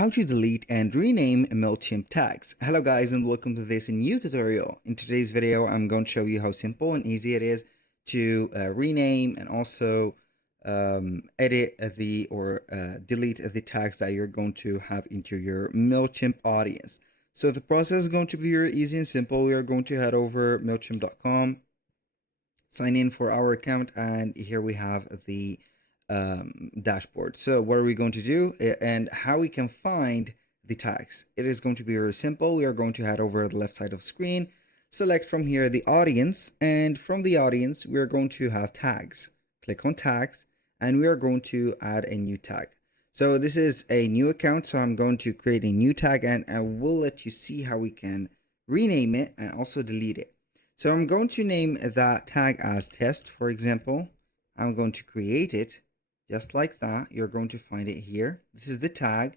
How to delete and rename Mailchimp tags. Hello guys and welcome to this new tutorial. In today's video I'm going to show you how simple and easy it is to rename and also edit delete the tags that you're going to have into your Mailchimp audience. So the process is going to be very easy and simple. We are going to head over mailchimp.com, sign in for our account, and here we have the dashboard. So what are we going to do and how we can find the tags? It is going to be very simple. We are going to head over to the left side of the screen, select from here the audience, and from the audience we are going to have tags. Click on tags and we are going to add a new tag. So this is a new account, so I'm going to create a new tag and I will let you see how we can rename it and also delete it. So I'm going to name that tag as test, for example. I'm going to create it just like that. You're going to find it here. This is the tag.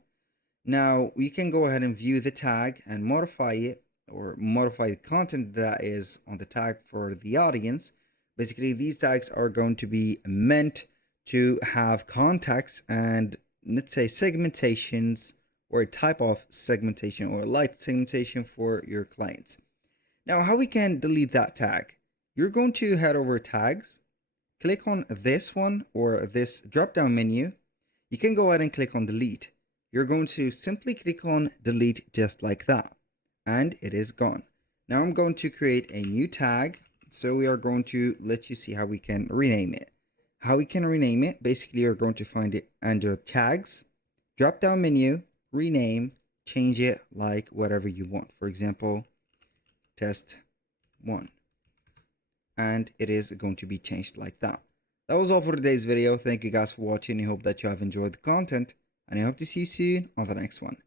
Now you can go ahead and view the tag and modify it, or modify the content that is on the tag for the audience. Basically, these tags are going to be meant to have context and, let's say, segmentations, or a type of segmentation or light segmentation for your clients. Now, how we can delete that tag? You're going to head over tags, click on this one or this drop down menu. You can go ahead and click on delete. You're going to simply click on delete just like that, and it is gone. Now I'm going to create a new tag. So we are going to let you see how we can rename it. How we can rename it, basically you're going to find it under tags, drop down menu, rename, change it like whatever you want. For example, test 1, and it is going to be changed like that. That was all for today's video. Thank you guys for watching. I hope that you have enjoyed the content, and I hope to see you soon on the next one.